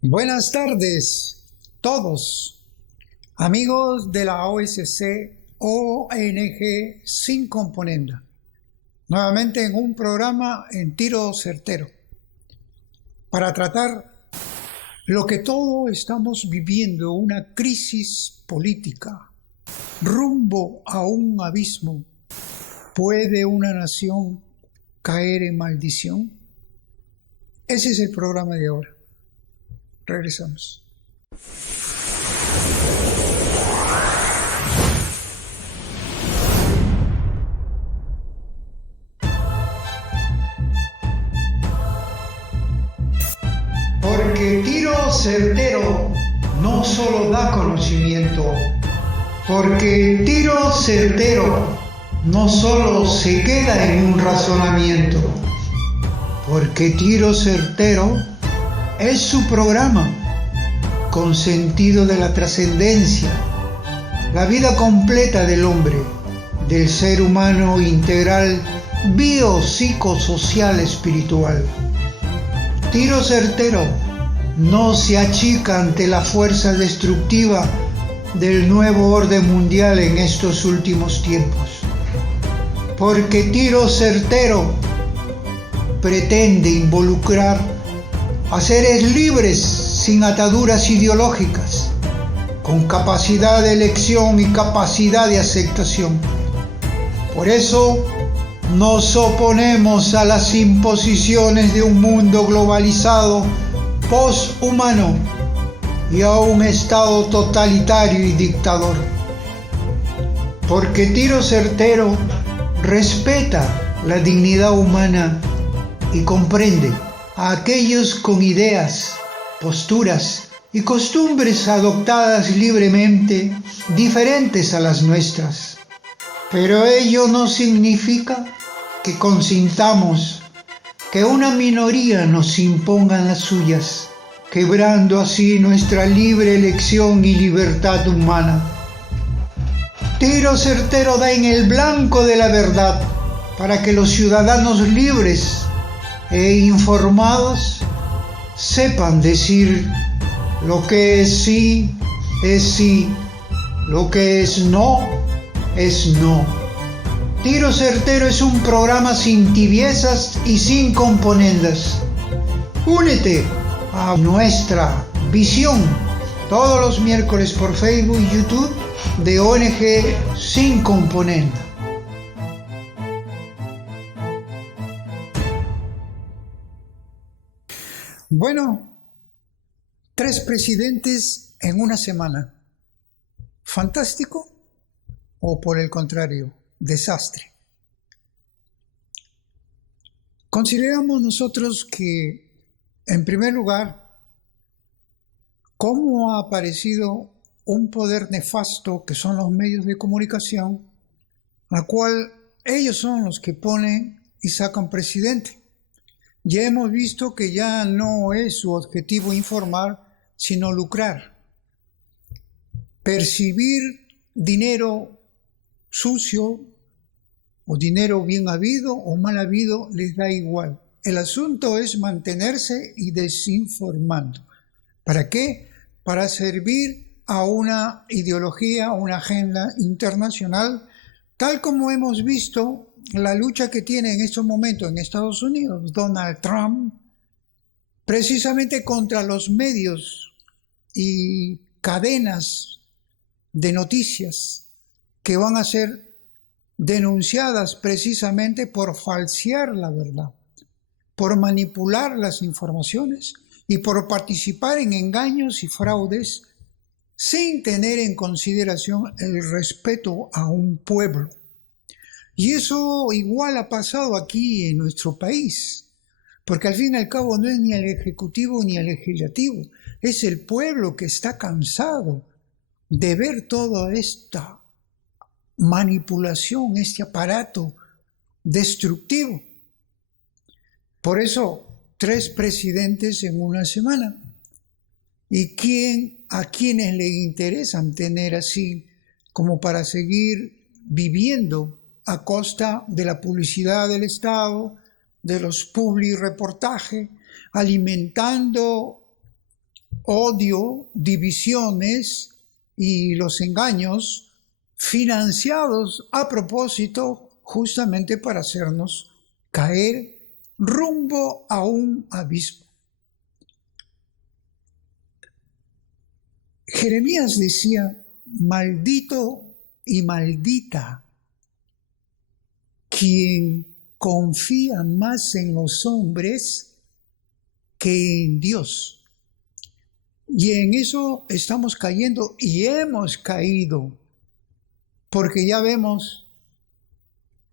Buenas tardes, todos, amigos de la OSC ONG Sin Componenda. Nuevamente en un programa en tiro certero para tratar lo que todos estamos viviendo, una crisis política rumbo a un abismo. ¿Puede una nación caer en maldición? Ese es el programa de ahora. Regresamos. Porque tiro certero no solo da conocimiento, porque tiro certero no solo se queda en un razonamiento, porque tiro certero es su programa con sentido de la trascendencia, la vida completa del hombre, del ser humano integral, biopsicosocial, espiritual. Tiro certero no se achica ante la fuerza destructiva del nuevo orden mundial en estos últimos tiempos, porque tiro certero pretende involucrar a seres libres sin ataduras ideológicas, con capacidad de elección y capacidad de aceptación. Por eso nos oponemos a las imposiciones de un mundo globalizado, poshumano y a un Estado totalitario y dictador. Porque tiro certero respeta la dignidad humana y comprende a aquellos con ideas, posturas y costumbres adoptadas libremente diferentes a las nuestras. Pero ello no significa que consintamos que una minoría nos imponga las suyas, quebrando así nuestra libre elección y libertad humana. Tiro certero da en el blanco de la verdad para que los ciudadanos libres e informados sepan decir lo que es sí, lo que es no. Tiro certero es un programa sin tibiezas y sin componendas. Únete a nuestra visión todos los miércoles por Facebook y YouTube de ONG Sin Componenda. Bueno, 3 presidentes en una semana. ¿Fantástico o por el contrario, desastre? Consideramos nosotros que, en primer lugar, cómo ha aparecido un poder nefasto que son los medios de comunicación, la cual ellos son los que ponen y sacan presidente. Ya hemos visto que ya no es su objetivo informar, sino lucrar. Percibir dinero sucio o dinero bien habido o mal habido les da igual. El asunto es mantenerse y desinformando. ¿Para qué? Para servir a una ideología, a una agenda internacional, tal como hemos visto la lucha que tiene en estos momentos en Estados Unidos Donald Trump, precisamente contra los medios y cadenas de noticias que van a ser denunciadas precisamente por falsear la verdad, por manipular las informaciones y por participar en engaños y fraudes sin tener en consideración el respeto a un pueblo. Y eso igual ha pasado aquí en nuestro país, porque al fin y al cabo no es ni el Ejecutivo ni el Legislativo, es el pueblo que está cansado de ver toda esta manipulación, este aparato destructivo. Por eso, 3 presidentes en una semana. ¿Y a quienes le interesan tener así como para seguir viviendo a costa de la publicidad del Estado, de los publireportajes, alimentando odio, divisiones y los engaños financiados a propósito justamente para hacernos caer rumbo a un abismo. Jeremías decía, maldito y maldita quien confía más en los hombres que en Dios. Y en eso estamos cayendo y hemos caído, porque ya vemos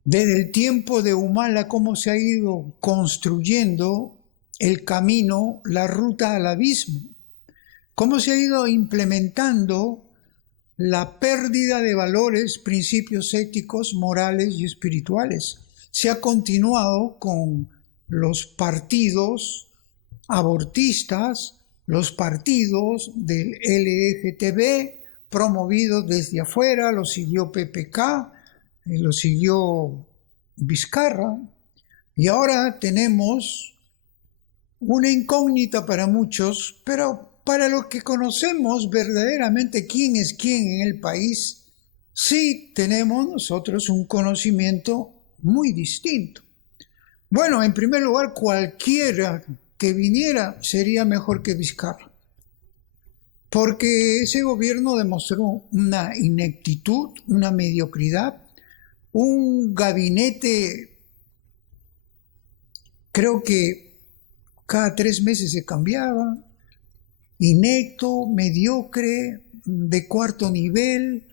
desde el tiempo de Humala cómo se ha ido construyendo el camino, la ruta al abismo, cómo se ha ido implementando la pérdida de valores, principios éticos, morales y espirituales. Se ha continuado con los partidos abortistas, los partidos del LGTB promovidos desde afuera, lo siguió PPK, lo siguió Vizcarra, y ahora tenemos una incógnita para muchos, pero para los que conocemos verdaderamente quién es quién en el país, sí tenemos nosotros un conocimiento muy distinto. Bueno, en primer lugar, cualquiera que viniera sería mejor que Vizcarra, porque ese gobierno demostró una ineptitud, una mediocridad, un gabinete, creo que cada 3 meses se cambiaba, inepto, mediocre, de cuarto nivel.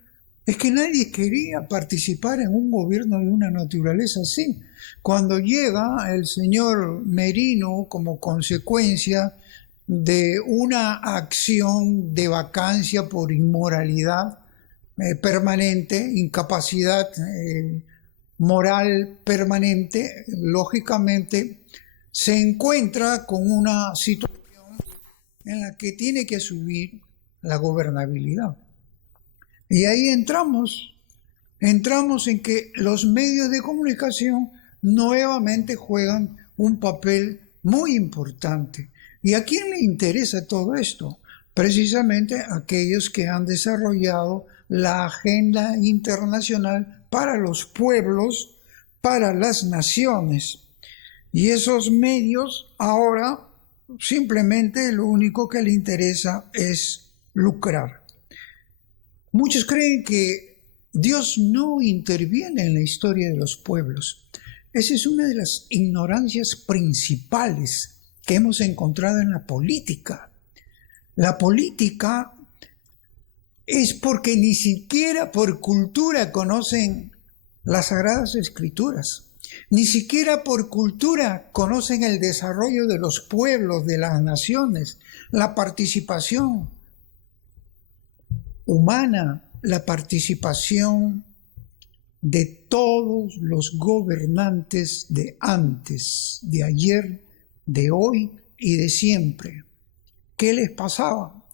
Es que nadie quería participar en un gobierno de una naturaleza así. Cuando llega el señor Merino como consecuencia de una acción de vacancia por inmoralidad permanente, incapacidad moral permanente, lógicamente se encuentra con una situación en la que tiene que asumir la gobernabilidad. Y ahí entramos en que los medios de comunicación nuevamente juegan un papel muy importante. ¿Y a quién le interesa todo esto? Precisamente a aquellos que han desarrollado la agenda internacional para los pueblos, para las naciones. Y esos medios ahora simplemente lo único que le interesa es lucrar. Muchos creen que Dios no interviene en la historia de los pueblos. Esa es una de las ignorancias principales que hemos encontrado en la política. La política es porque ni siquiera por cultura conocen las Sagradas Escrituras. Ni siquiera por cultura conocen el desarrollo de los pueblos, de las naciones, la participación humana, la participación de todos los gobernantes de antes, de ayer, de hoy y de siempre. ¿Qué les pasaba?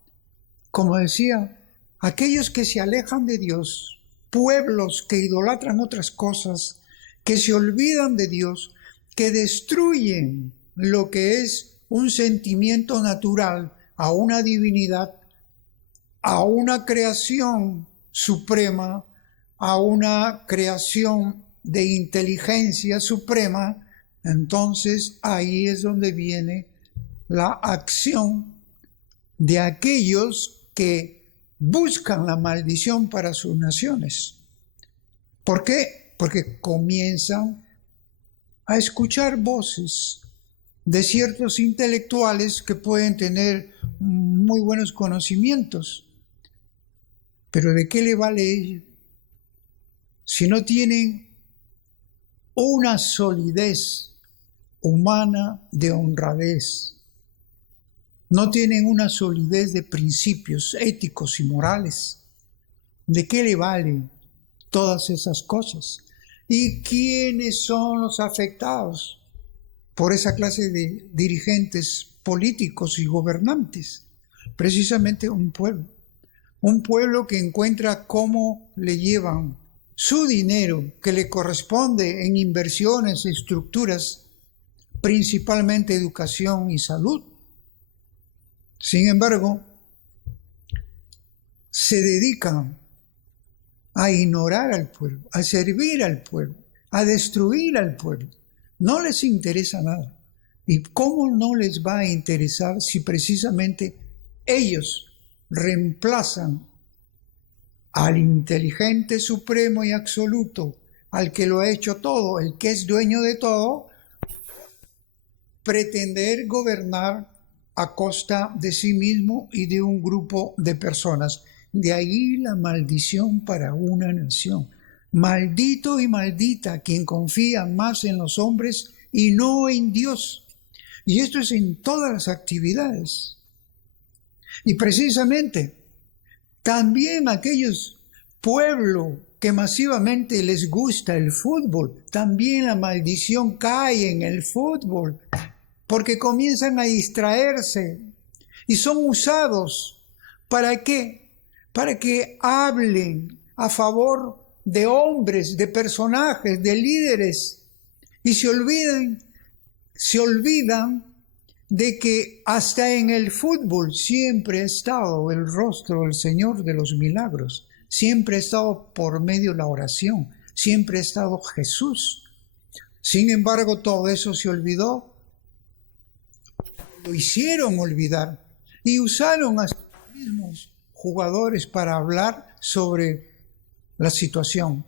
Como decía, aquellos que se alejan de Dios, pueblos que idolatran otras cosas, que se olvidan de Dios, que destruyen lo que es un sentimiento natural a una divinidad, a una creación suprema, a una creación de inteligencia suprema, entonces ahí es donde viene la acción de aquellos que buscan la maldición para sus naciones. ¿Por qué? Porque comienzan a escuchar voces de ciertos intelectuales que pueden tener muy buenos conocimientos, pero ¿de qué le vale ello si no tienen una solidez humana de honradez? No tienen una solidez de principios éticos y morales. ¿De qué le valen todas esas cosas? ¿Y quiénes son los afectados por esa clase de dirigentes políticos y gobernantes? Precisamente un pueblo que encuentra cómo le llevan su dinero que le corresponde en inversiones, estructuras, principalmente educación y salud, Sin embargo, se dedican a ignorar al pueblo, a servir al pueblo, a destruir al pueblo. No les interesa nada. ¿Y cómo no les va a interesar si precisamente ellos reemplazan al inteligente supremo y absoluto, al que lo ha hecho todo, el que es dueño de todo, pretender gobernar a costa de sí mismo y de un grupo de personas? De ahí la maldición para una nación. Maldito y maldita quien confía más en los hombres y no en Dios. Y esto es en todas las actividades. Y precisamente, también aquellos pueblos que masivamente les gusta el fútbol, también la maldición cae en el fútbol, porque comienzan a distraerse y son usados. ¿Para qué? Para que hablen a favor de hombres, de personajes, de líderes, y se olvidan de que hasta en el fútbol siempre ha estado el rostro del Señor de los milagros, siempre ha estado por medio de la oración, siempre ha estado Jesús. Sin embargo, todo eso se olvidó, lo hicieron olvidar y usaron a los mismos jugadores para hablar sobre la situación.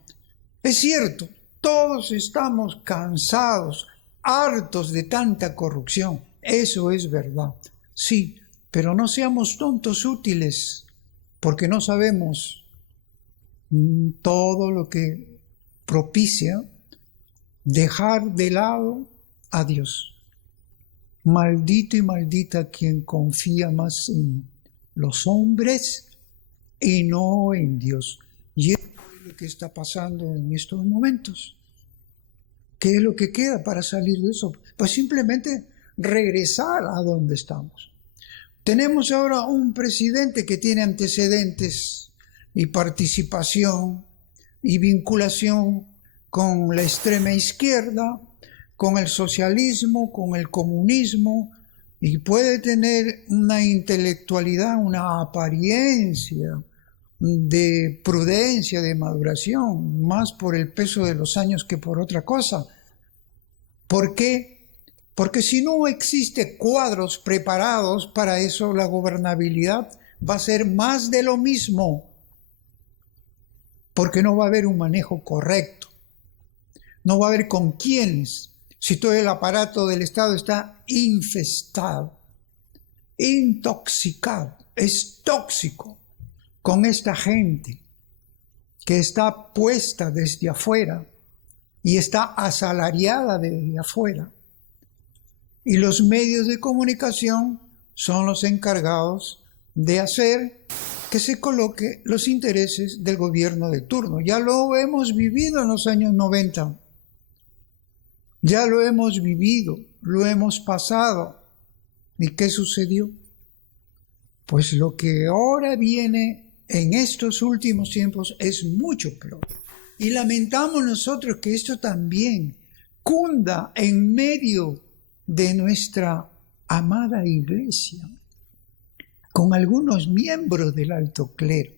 Es cierto, todos estamos cansados, hartos de tanta corrupción. Eso es verdad, sí, pero no seamos tontos útiles, porque no sabemos todo lo que propicia dejar de lado a Dios. Maldito y maldita quien confía más en los hombres y no en Dios. Y eso es lo que está pasando en estos momentos. ¿Qué es lo que queda para salir de eso? Pues simplemente regresar a donde estamos. Tenemos ahora un presidente que tiene antecedentes y participación y vinculación con la extrema izquierda, con el socialismo, con el comunismo, y puede tener una intelectualidad, una apariencia de prudencia, de maduración, más por el peso de los años que por otra cosa. ¿Por qué? Porque si no existe cuadros preparados para eso, la gobernabilidad va a ser más de lo mismo, porque no va a haber un manejo correcto, no va a haber con quiénes, si todo el aparato del Estado está infestado, intoxicado, es tóxico con esta gente que está puesta desde afuera y está asalariada desde afuera. Y los medios de comunicación son los encargados de hacer que se coloque los intereses del gobierno de turno. Ya lo hemos vivido en los años 90. Ya lo hemos vivido, lo hemos pasado. ¿Y qué sucedió? Pues lo que ahora viene en estos últimos tiempos es mucho peor. Y lamentamos nosotros que esto también cunda en medio de nuestra amada iglesia, con algunos miembros del alto clero,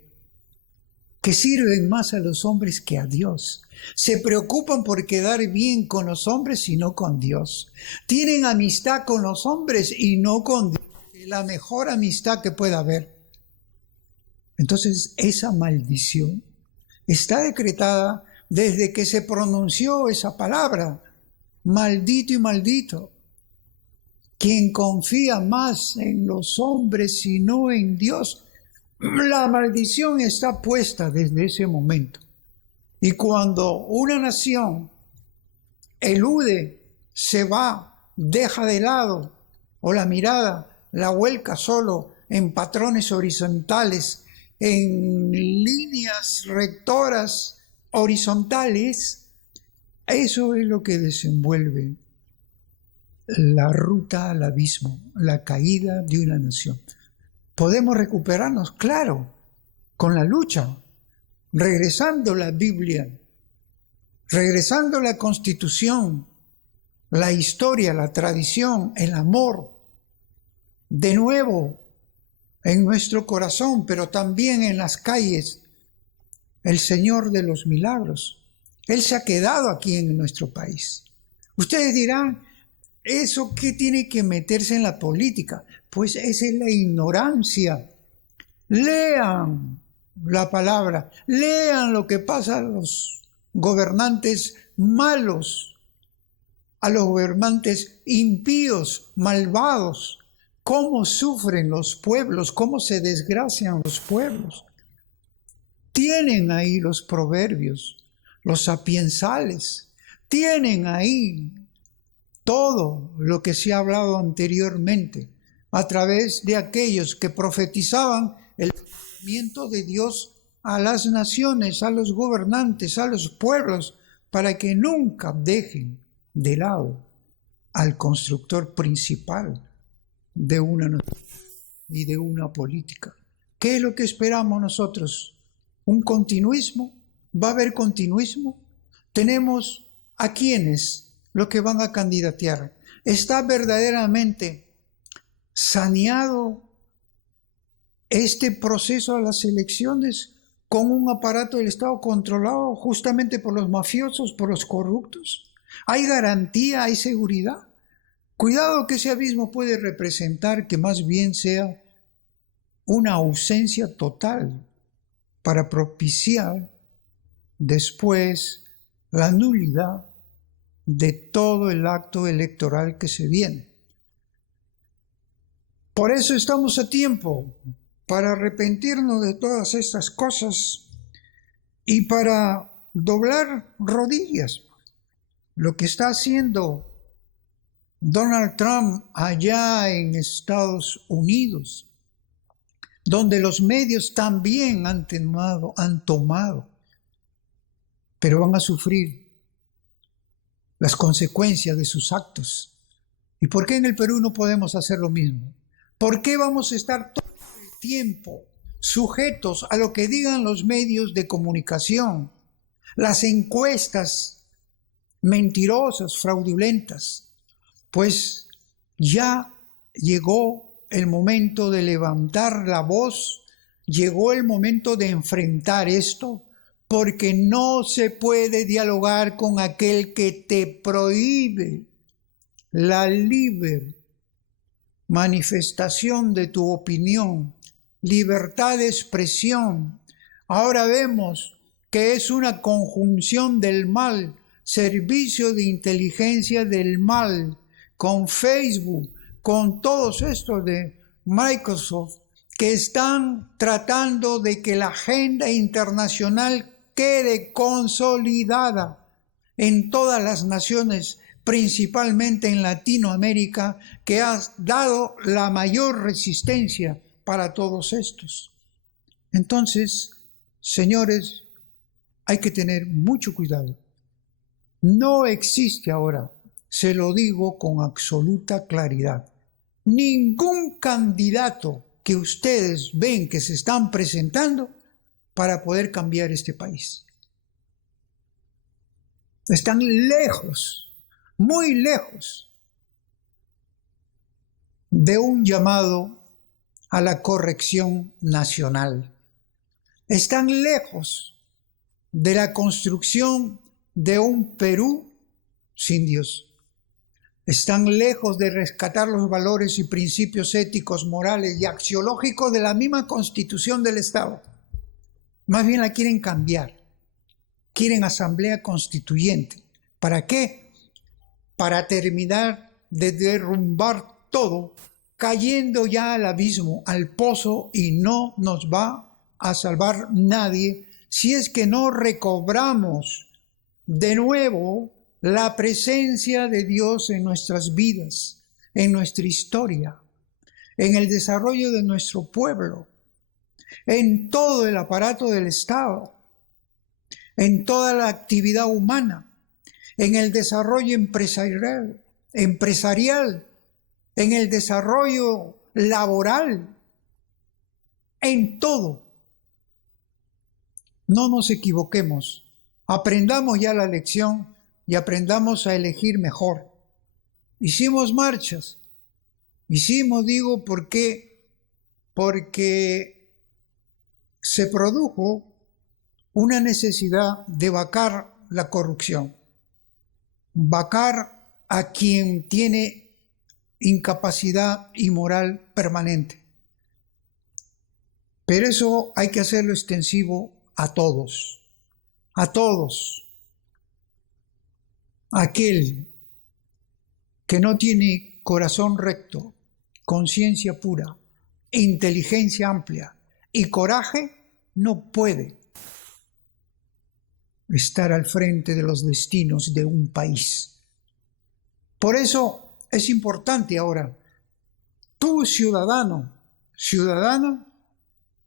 que sirven más a los hombres que a Dios. Se preocupan por quedar bien con los hombres y no con Dios. Tienen amistad con los hombres y no con Dios, la mejor amistad que pueda haber. Entonces, esa maldición está decretada desde que se pronunció esa palabra, maldito y maldito. Quien confía más en los hombres y no en Dios, la maldición está puesta desde ese momento. Y cuando una nación elude, se va, deja de lado, o la mirada la vuelca solo en patrones horizontales, en líneas rectoras horizontales, eso es lo que desenvuelve la ruta al abismo, la caída de una nación. Podemos recuperarnos, claro, con la lucha, regresando la Biblia, regresando la Constitución, la historia, la tradición, el amor. De nuevo, en nuestro corazón, pero también en las calles, el Señor de los milagros. Él se ha quedado aquí en nuestro país. Ustedes dirán, ¿eso qué tiene que meterse en la política? Pues esa es la ignorancia. Lean la palabra, lean lo que pasa a los gobernantes malos, a los gobernantes impíos, malvados, cómo sufren los pueblos, cómo se desgracian los pueblos. Tienen ahí los proverbios, los sapiensales, tienen ahí todo lo que se ha hablado anteriormente a través de aquellos que profetizaban el cumplimiento de Dios a las naciones, a los gobernantes, a los pueblos, para que nunca dejen de lado al constructor principal de una nación y de una política. ¿Qué es lo que esperamos nosotros? ¿Un continuismo? ¿Va a haber continuismo? Tenemos a quienes los que van a candidatear. ¿Está verdaderamente saneado este proceso a las elecciones con un aparato del Estado controlado justamente por los mafiosos, por los corruptos? ¿Hay garantía, hay seguridad? Cuidado que ese abismo puede representar que más bien sea una ausencia total para propiciar después la nulidad de todo el acto electoral que se viene. Por eso estamos a tiempo para arrepentirnos de todas estas cosas y para doblar rodillas. Lo que está haciendo Donald Trump allá en Estados Unidos, donde los medios también han tomado, pero van a sufrir las consecuencias de sus actos. ¿Y por qué en el Perú no podemos hacer lo mismo? ¿Por qué vamos a estar todo el tiempo sujetos a lo que digan los medios de comunicación, las encuestas mentirosas, fraudulentas? Pues ya llegó el momento de levantar la voz, llegó el momento de enfrentar esto, porque no se puede dialogar con aquel que te prohíbe la libre manifestación de tu opinión, libertad de expresión. Ahora vemos que es una conjunción del mal, servicio de inteligencia del mal, con Facebook, con todos estos de Microsoft, que están tratando de que la agenda internacional quede consolidada en todas las naciones, principalmente en Latinoamérica, que ha dado la mayor resistencia para todos estos. Entonces, señores, hay que tener mucho cuidado. No existe ahora, se lo digo con absoluta claridad, ningún candidato que ustedes ven que se están presentando para poder cambiar este país. Están lejos, muy lejos de un llamado a la corrección nacional. Están lejos de la construcción de un Perú sin Dios. Están lejos de rescatar los valores y principios éticos, morales y axiológicos de la misma Constitución del Estado. Más bien la quieren cambiar. Quieren asamblea constituyente. ¿Para qué? Para terminar de derrumbar todo, cayendo ya al abismo, al pozo, y no nos va a salvar nadie si es que no recobramos de nuevo la presencia de Dios en nuestras vidas, en nuestra historia, en el desarrollo de nuestro pueblo, en todo el aparato del Estado, en toda la actividad humana, en el desarrollo empresarial, en el desarrollo laboral, en todo. No nos equivoquemos, aprendamos ya la lección y aprendamos a elegir mejor. Hicimos marchas, digo, porque porque se produjo una necesidad de vacar la corrupción, vacar a quien tiene incapacidad moral permanente. Pero eso hay que hacerlo extensivo a todos, a todos. Aquel que no tiene corazón recto, conciencia pura, inteligencia amplia y coraje, no puede estar al frente de los destinos de un país. Por eso es importante ahora, tú ciudadana,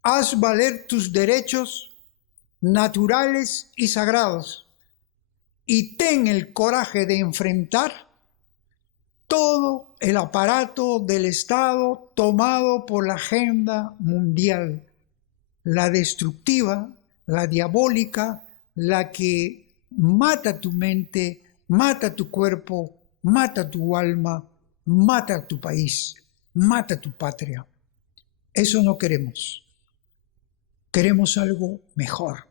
haz valer tus derechos naturales y sagrados y ten el coraje de enfrentar todo el aparato del Estado tomado por la agenda mundial, la destructiva, la diabólica, la que mata tu mente, mata tu cuerpo, mata tu alma, mata tu país, mata tu patria. Eso no queremos. Queremos algo mejor.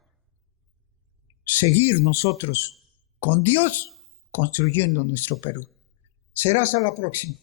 Seguir nosotros con Dios construyendo nuestro Perú. Será hasta la próxima.